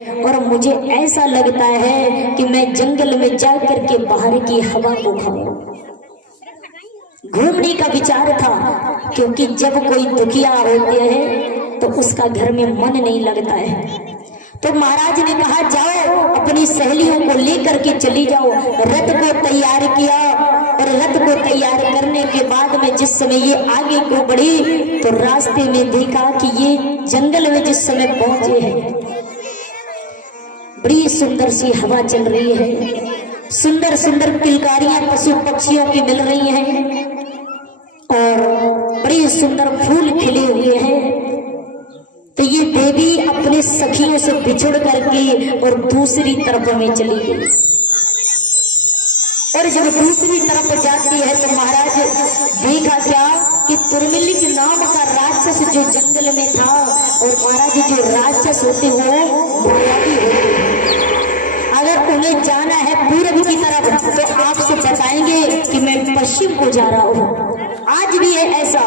और मुझे ऐसा लगता है कि मैं जंगल में जाकर के बाहर की हवा को खाऊं। घूमने का विचार था, क्योंकि जब कोई दुखिया होते हैं तो उसका घर में मन नहीं लगता है। तो महाराज ने कहा जाओ अपनी सहेलियों को लेकर के चली जाओ। रथ को तैयार किया और रथ को तैयार करने के बाद में जिस समय ये आगे को बढ़ी तो रास्ते में देखा कि ये जंगल में जिस समय पहुंचे हैं बड़ी सुंदर सी हवा चल रही है, सुंदर सुंदर किलकारियां पशु पक्षियों की मिल रही हैं और बड़ी सुंदर फूल खिले हुए हैं। तो ये देवी अपने सखियों से बिछुड़ करके और दूसरी तरफ में चली गई। और जब दूसरी तरफ जाती है तो महाराज देखा क्या कि तुर्मिलिक नाम का राक्षस जो जंगल में था, और महाराज जो राक्षस होते वो मायावी होते। अगर उन्हें जाना है पूर्व की तरफ तो आपसे बताएंगे कि मैं पश्चिम को जा रहा हूँ। आज भी है ऐसा,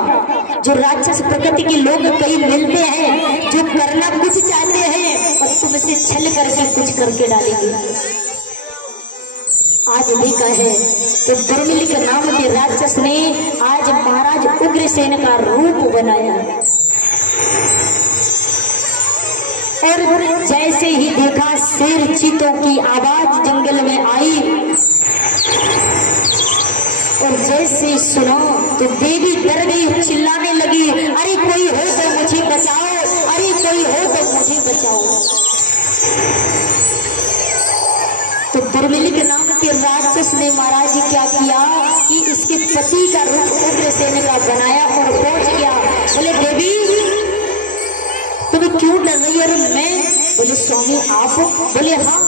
जो राक्षस प्रकृति के लोग कई मिलते हैं जो करना कुछ चाहते हैं और तुमसे छल करके कुछ करके डालेंगे। आज देखा है तो दुर्मिलिक नाम के राक्षस ने आज महाराज उग्रसेन का रूप बनाया और जैसे ही देखा शेर चीतों की आवाज जंगल में आई और जैसे सुना तो देवी डर गई, चिल्लाने लगी, अरे कोई हो तो मुझे बचाओ, अरे कोई हो तो मुझे बचाओ। तो दुर्मिलिक नाम के राक्षस ने महाराज क्या किया कि इसके पति का रूप उग्रसेन का बनाया और पहुंच गया। बोले देवी तुम क्यों डर रही हो? मैं बोले स्वामी आप? बोले हाँ,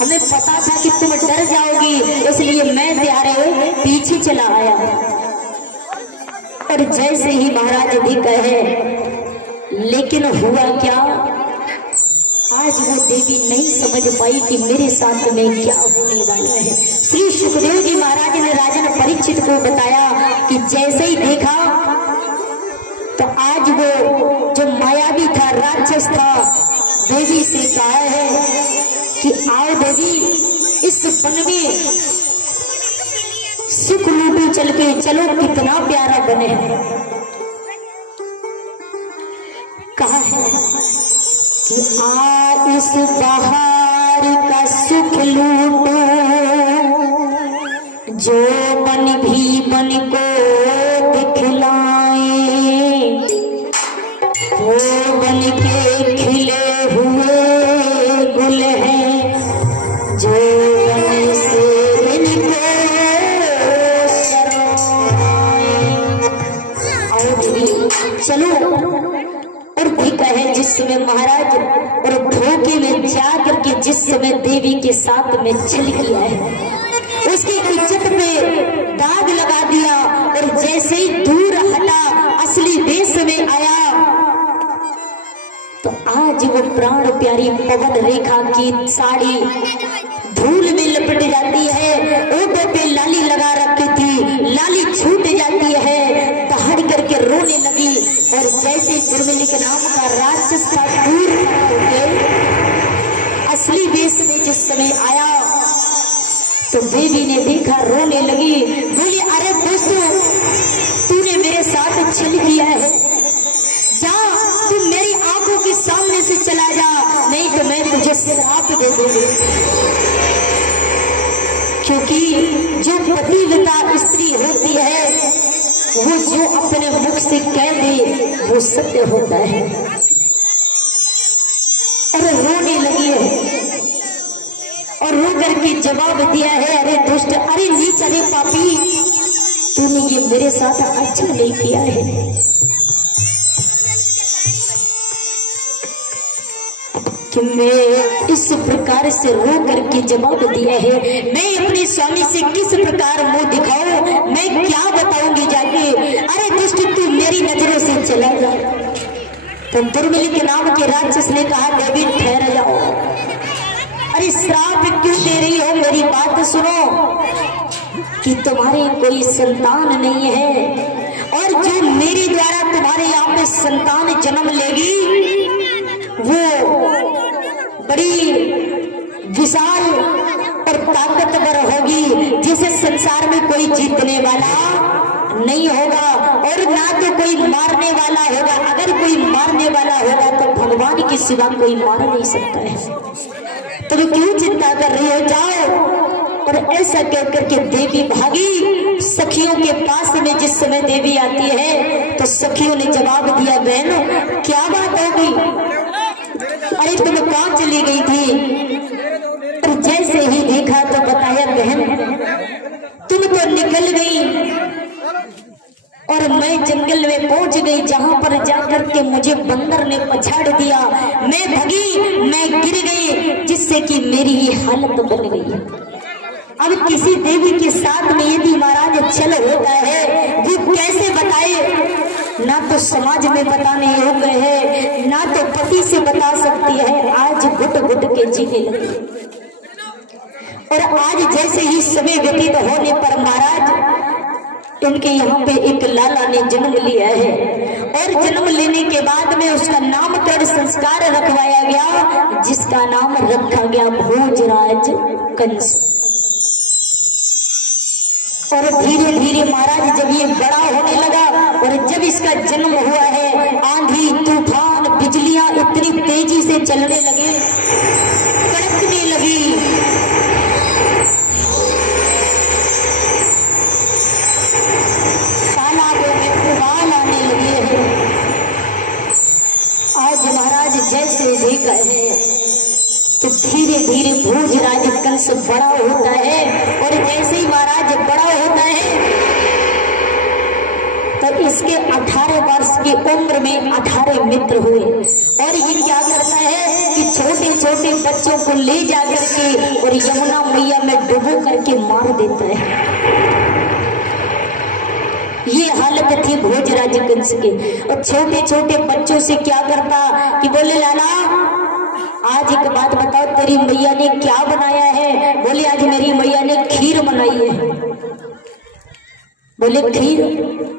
हमें पता था कि तुम डर जाओगी इसलिए मैं तुम्हारे पीछे चला आया। और जैसे ही महाराज भी कहे, लेकिन हुआ क्या, आज वो देवी नहीं समझ पाई कि मेरे साथ में क्या होने वाला है। श्री सुखदेव जी महाराज ने राजन परीक्षित को बताया कि जैसे ही देखा तो आज वो जो मायावी था, राक्षस था, देवी से कहा है कि आओ देवी इस वन में सुख लूटो चल के, चलो कितना प्यारा बने। कहा है कि आ इस बहार का सुख लूटो, जो बन भी बन को दिखलाए, वो बन के खिले हुए गुल हैं, जो बन से इनको शर्माए। और चलो और देखा है जिस समय महाराज और धोखे में जाकर के जिस समय देवी के साथ में छल किया है, उसकी इज्जत पे दाग लगा दिया और जैसे ही दूर हटा असली वेश में आया तो आज वो प्राण प्यारी पवन रेखा की साड़ी धूल में लपट जाती है। ओठों पे लाली लगा रखी थी, लाली छूट जाती है, दहाड़ करके रोने लगी। और जैसे दुर्मिलिक नाम का राक्षस का दूर होके असली वेश में जिस समय आया तो देवी ने देखा, रोने लगी, बोली अरे दोस्तों तूने मेरे साथ छल किया है, जा तू मेरी आंखों के सामने से चला जा, नहीं तो मैं तुझे श्राप दे दूंगी। क्योंकि जो पतिव्रता स्त्री होती है वो जो अपने मुख से कह दे वो सत्य होता है। अरे रोने लगी है और रो करके जवाब दिया है, अरे दुष्ट, अरे नीच, अरे पापी, तूने ये मेरे साथ अच्छा नहीं किया है। कि मैं इस प्रकार से रो करके जवाब दिया है, मैं अपने स्वामी से किस प्रकार मुंह दिखाऊं, मैं क्या बताऊंगी जाके। अरे दुष्ट तू मेरी नजरों से चला जा। तो दुर्मिलिक नाम के राक्षस ने कहा देवी ठहर जाओ, अरे श्राप क्यों दे रही हो, मेरी बात सुनो कि तुम्हारे कोई संतान नहीं है और जो मेरे द्वारा तुम्हारे यहाँ पे संतान जन्म लेगी वो बड़ी विशाल और ताकतवर होगी, जिसे संसार में कोई जीतने वाला नहीं होगा और ना तो कोई मारने वाला होगा। अगर कोई मारने वाला होगा तो भगवान के सिवा कोई मार नहीं सकता है। तो क्यों चिंता कर रही हो, जाओ। और ऐसा कहकर के देवी भागी सखियों के पास में। जिस समय देवी आती है तो सखियों ने जवाब दिया, बहन क्या बात हो गई, अरे तुम कहाँ चली गई थी? और जैसे ही देखा तो बताया, बहन तुम तो निकल गई और मैं जंगल में पहुंच गई, जहां पर जाकर के मुझे बंदर ने पछाड़ दिया। मैं भगी, मैं गिर गई, जिससे कि मेरी ये हालत बन गई। अब किसी देवी के साथ में यदि महाराज छल होता है, वो कैसे बताए? ना तो समाज में बताने योग्य है, ना तो पति से बता सकती है। आज घुट घुट के जीने लगी। और आज जैसे ही समय व्यतीत होने पर महाराज इनके यहाँ पे एक लाला ने जन्म लिया है और जन्म लेने के बाद में उसका नामकरण संस्कार रखवाया गया, जिसका नाम रखा गया भोजराज कंस। और धीरे धीरे महाराज जब ये बड़ा होने लगा और जब इसका जन्म हुआ है, आंधी तूफान बिजलियां इतनी तेजी से चलने लगे, कड़कने लगी। तालाबों में उबाल आने लगे हैं। आज महाराज जैसे देखा है तो धीरे धीरे भोजराज कंस बड़ा होता है और जैसे ही महाराज बड़ा होता है तो इसके 18 वर्ष की उम्र में 18 मित्र हुए। और ये क्या करता है कि छोटे छोटे बच्चों को ले जाकर के और यमुना मैया में डुबो करके मार देता है। ये हालत थी भोजराज कंस के। और छोटे छोटे बच्चों से क्या करता कि बोले, लाला आज एक बात बताओ, तेरी मैया ने क्या बनाया है? बोले, आज मेरी मैया ने खीर बनाई है। बोले, खीर?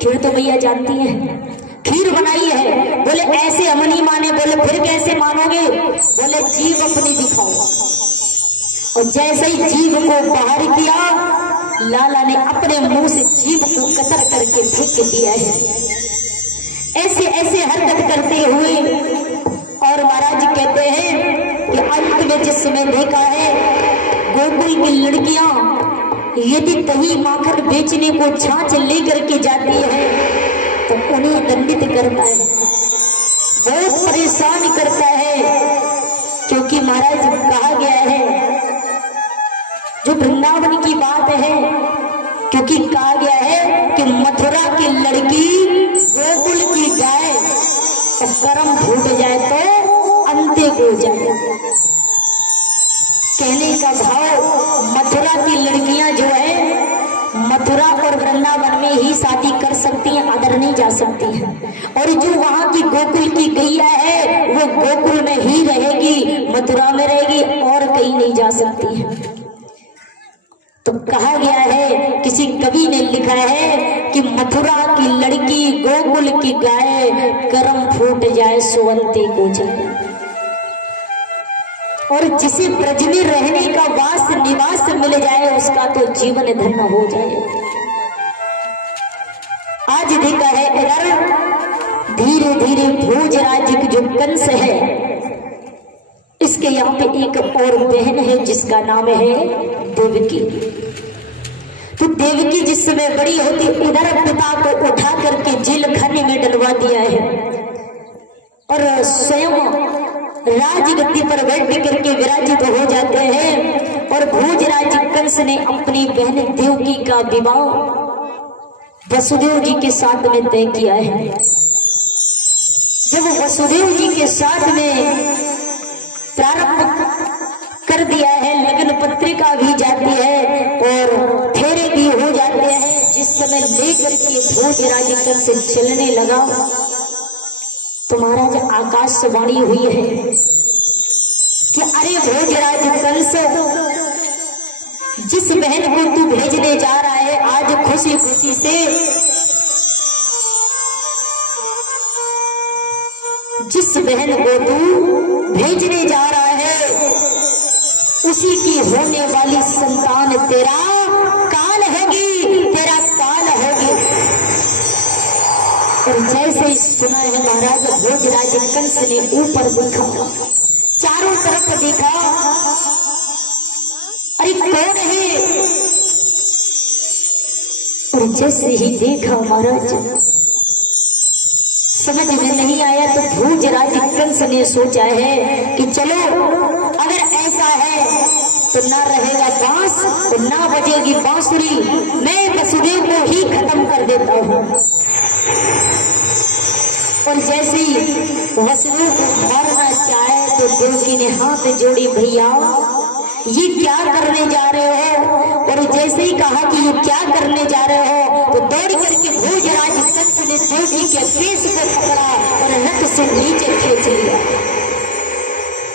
खीर तो मैया जानती है, खीर बनाई है। बोले, ऐसे हम नहीं माने। बोले, फिर कैसे मानोगे? बोले, जीभ अपनी दिखाओ। और जैसे ही जीभ को बाहर किया, लाला ने अपने मुंह से जीभ को कतर करके फेंक दिया है। ऐसे ऐसे हरकत करते हुए और महाराज कहते हैं कि अंत में जिस समय देखा है, गोकुल की लड़कियां यदि दही माखन बेचने को छाछ लेकर के जाती है तो उन्हें दंडित करता है, बहुत परेशान करता है। क्योंकि महाराज कहा गया है, जो वृंदावन की बात है, क्योंकि कहा गया है कि मथुरा की लड़की गोकुल की गाय और कर्म फूट जाए तो अंते हो जाए। कहने का भाव, मथुरा की लड़कियां जो है मथुरा और वृंदावन में ही शादी कर सकती हैं, अदर नहीं जा सकती हैं। और जो वहां की गोकुल की गैया है वो गोकुल में ही रहेगी, मथुरा में रहेगी और कहीं नहीं जा सकती है। तो कहा गया है, किसी कवि ने लिखा है कि मथुरा की लड़की गोकुल की गाय, कर्म फूट जाए सोवंती को जाए। और जिसे ब्रज में रहने का वास निवास मिल जाए उसका तो जीवन धन्य हो जाए। आज देखा है इधर धीरे धीरे भोजराज की जो कंस है, इसके यहाँ पे एक और बहन है जिसका नाम है देवकी। तो देवकी जिस समय बड़ी होती, इधर पिता को उठा करके जेल खाने में डलवा दिया है और स्वयं राजगद्दी पर बैठ करके विराजित हो जाते हैं। और भोजराज कंस ने अपनी बहन देवकी का विवाह वसुदेव जी के साथ में तय किया है। जब वसुदेव जी के साथ में प्रारंभ कर दिया है, लगन पत्रिका भी जाती है और फेरे भी हो जाते हैं। जिस समय लेकर के भोजराज कंस चलने लगा तो महाराज आकाशवाणी हुई है कि अरे भोजराज कंस, जिस बहन को तू भेजने जा रहा है, आज खुशी खुशी से जिस बहन को तू भेजने जा रहा है उसी की होने वाली संतान तेरा काल होगी, तेरा काल होगी। और जैसे ही सुना है महाराज भोजराज कंस ने ऊपर देखा, चारों तरफ देखा, अरे कौन है? और जैसे ही देखा महाराज समझ में नहीं आया, तो भोजराज कंस ने सोचा है कि चलो अगर ऐसा है तो ना रहेगा बांस और ना बजेगी बांसुरी, मैं वसुदेव को ही खत्म कर देता हूँ। और जैसे ही वसुदेव को मारना चाहे तो देवकी ने हाथ जोड़ी, भैया ये क्या करने जा रहे हो? और जैसे ही कहा कि ये क्या करने जा रहे हो, तो दौड़ करके भोजराज कंस ने देवकी के केस को पकड़ा और रथ से नीचे खींच लिया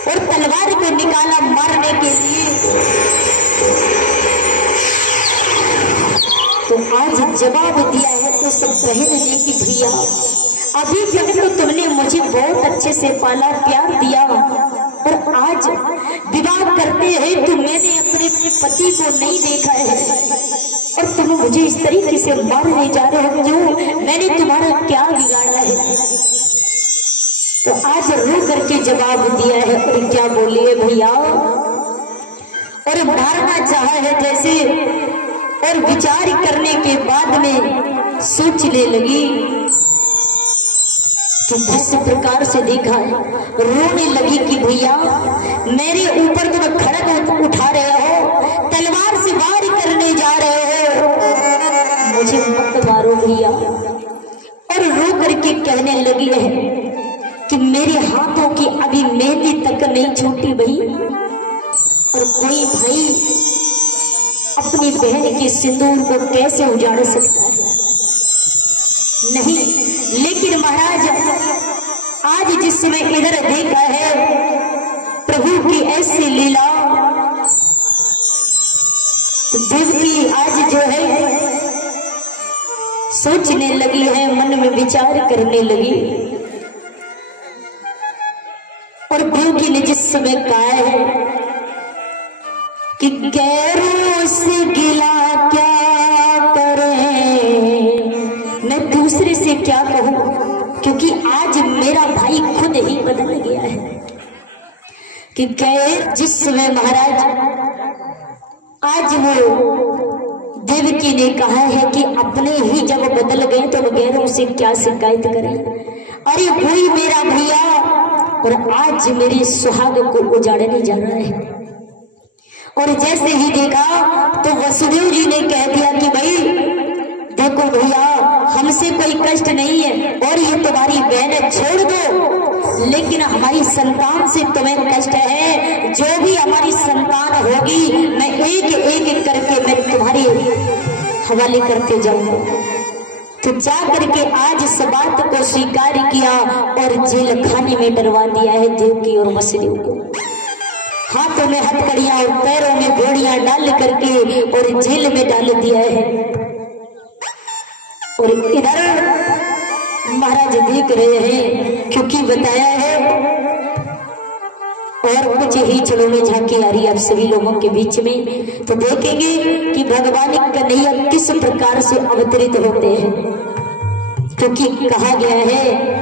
और तलवार को निकाला मारने के लिए। तो आज जवाब दिया है उस बहन ने कि भैया अभी तक तो तुमने मुझे बहुत अच्छे से पाला, प्यार दिया, और आज विवाह करते हैं तो मैंने अपने पति को नहीं देखा है और तुम मुझे इस तरीके से मारने जा रहे हो, क्यों? मैंने तुम्हारा क्या बिगाड़ा है? तो आज रो करके जवाब दिया है। और क्या बोलिए भैया? और मारना चाहा है जैसे, और विचार करने के बाद में सोचने लगी तो जिस प्रकार से देखा रोने लगी कि भैया मेरे ऊपर तुम खड़क उठा रहे हो, तलवार से वार करने जा रहे हो, मुझे मत मारो भैया। और रो करके कहने लगी है कि मेरे हाथों की अभी मेहंदी तक नहीं छूटी भाई, और कोई भाई अपनी बहन के सिंदूर को कैसे उजाड़ सकता है? नहीं, लेकिन महाराज आज जिस समय इधर देखा है प्रभु की ऐसी लीला, तो देवकी आज जो है सोचने लगी है, मन में विचार करने लगी। और देवकी ने जिस समय कहा है कि गैरों से गिला क्या करें, मैं दूसरे से क्या कहूं, क्योंकि आज मेरा भाई खुद ही बदल गया है। कि गैर जिस समय महाराज आज वो देवकी ने कहा है कि अपने ही जब बदल गए तो गैरों से क्या शिकायत करें, अरे वही मेरा भैया और आज मेरे सुहाग को उजाड़ने जा रहा है। और जैसे ही देखा तो वसुदेव जी ने कह दिया कि भाई देखो भैया हमसे कोई कष्ट नहीं है और ये तुम्हारी बहन छोड़ दो, लेकिन हमारी संतान से तुम्हें कष्ट है। जो भी हमारी संतान होगी मैं एक एक करके मैं तुम्हारे हवाले करते जाऊंगा। तो जा करके आज इस बात को स्वीकार किया और जेल खाने में डरवा दिया है देवकी और वसुदेव को। हाथों में हथकड़ियां और पैरों में घोड़ियां डाल करके और जेल में डाल दिया है। और इधर महाराज देख रहे हैं, क्योंकि बताया है और कुछ ही क्षणों में झांकी आ रही है आप सभी लोगों के बीच में, तो देखेंगे कि भगवान कन्हैया किस प्रकार से अवतरित होते हैं। क्योंकि कहा गया है